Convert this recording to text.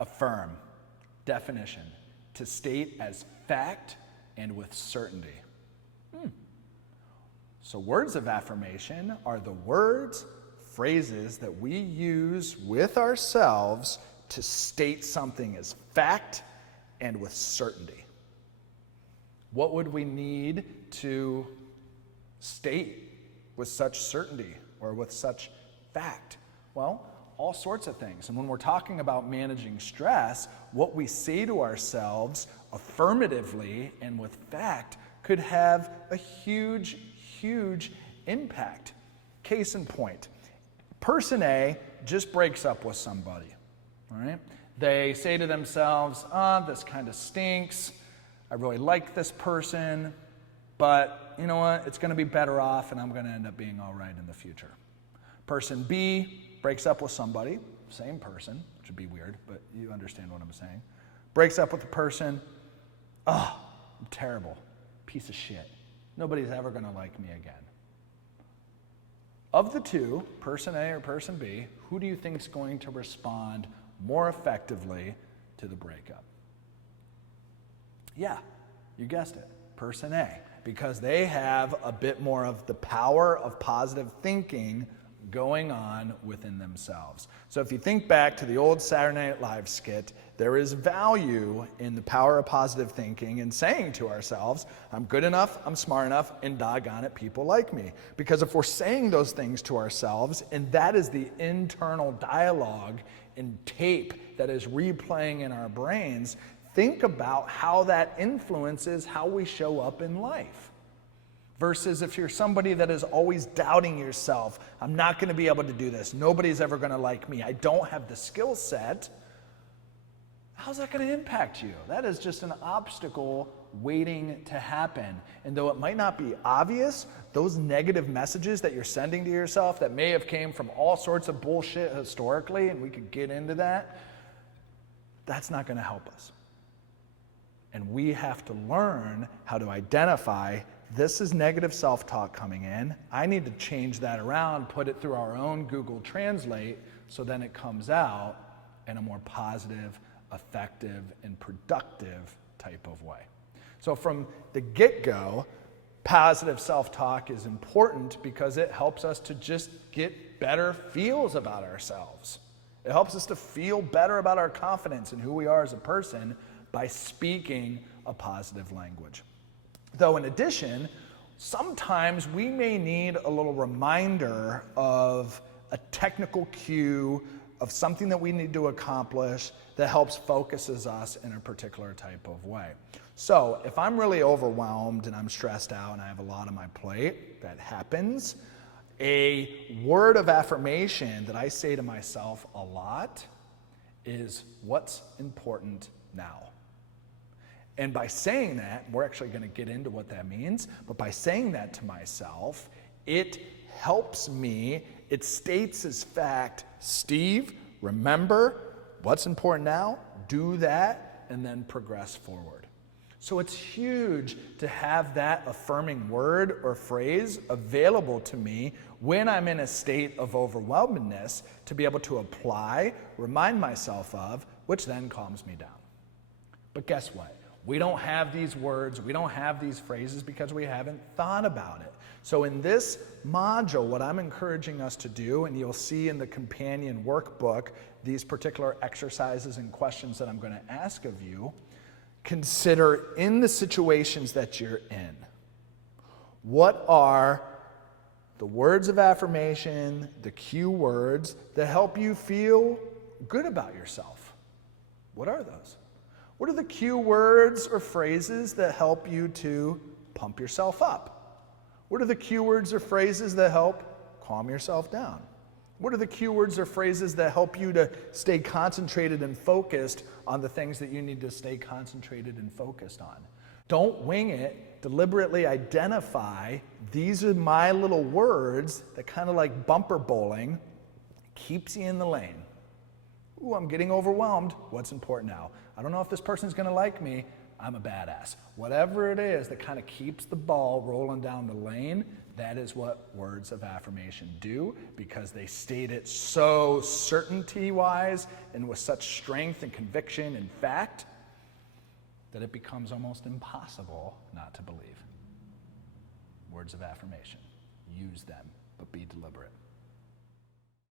Affirm. Definition: to state as fact and with certainty. So words of affirmation are the words, phrases that we use with ourselves to state something as fact and with certainty. What would we need to state with such certainty or with such fact? Well, all sorts of things. And when we're talking about managing stress, what we say to ourselves affirmatively and with fact could have a huge impact. Case in point, person A just breaks up with somebody, all right? They say to themselves, this kind of stinks. I really like this person, but you know what? It's going to be better off and I'm going to end up being all right in the future. Person B breaks up with somebody, same person, which would be weird, but you understand what I'm saying. Breaks up with a person, I'm terrible, piece of shit. Nobody's ever going to like me again. Of the two, person A or person B, who do you think is going to respond more effectively to the breakup? Yeah, you guessed it, person A, because they have a bit more of the power of positive thinking going on within themselves. So if you think back to the old Saturday Night Live skit, there is value in the power of positive thinking and saying to ourselves, I'm good enough, I'm smart enough, and doggone it, people like me. Because if we're saying those things to ourselves, and that is the internal dialogue and tape that is replaying in our brains, think about how that influences how we show up in life. Versus if you're somebody that is always doubting yourself, I'm not going to be able to do this. Nobody's ever going to like me. I don't have the skill set. How's that going to impact you? That is just an obstacle waiting to happen. And though it might not be obvious, those negative messages that you're sending to yourself that may have came from all sorts of bullshit historically, and we could get into that, that's not going to help us. And we have to learn how to identify this is negative self-talk coming in. I need to change that around, put it through our own Google Translate, so then it comes out in a more positive, effective, and productive type of way. So from the get-go, positive self-talk is important because it helps us to just get better feels about ourselves. It helps us to feel better about our confidence and who we are as a person by speaking a positive language. Though in addition, sometimes we may need a little reminder of a technical cue of something that we need to accomplish that helps focuses us in a particular type of way. So if I'm really overwhelmed and I'm stressed out and I have a lot on my plate, that happens, a word of affirmation that I say to myself a lot is, what's important now? And by saying that, we're actually going to get into what that means, but by saying that to myself, it helps me, it states as fact, Steve, remember what's important now, do that, and then progress forward. So it's huge to have that affirming word or phrase available to me when I'm in a state of overwhelmedness to be able to apply, remind myself of, which then calms me down. But guess what? We don't have these words, we don't have these phrases because we haven't thought about it. So in this module, what I'm encouraging us to do, and you'll see in the Companion Workbook, these particular exercises and questions that I'm going to ask of you, consider in the situations that you're in, what are the words of affirmation, the cue words that help you feel good about yourself? What are those? What are the cue words or phrases that help you to pump yourself up? What are the cue words or phrases that help calm yourself down? What are the cue words or phrases that help you to stay concentrated and focused on the things that you need to stay concentrated and focused on? Don't wing it. Deliberately identify, these are my little words that kind of like bumper bowling, keeps you in the lane. Ooh, I'm getting overwhelmed. What's important now? I don't know if this person's going to like me, I'm a badass. Whatever it is that kind of keeps the ball rolling down the lane, that is what words of affirmation do, because they state it so certainty-wise and with such strength and conviction and fact that it becomes almost impossible not to believe. Words of affirmation. Use them, but be deliberate.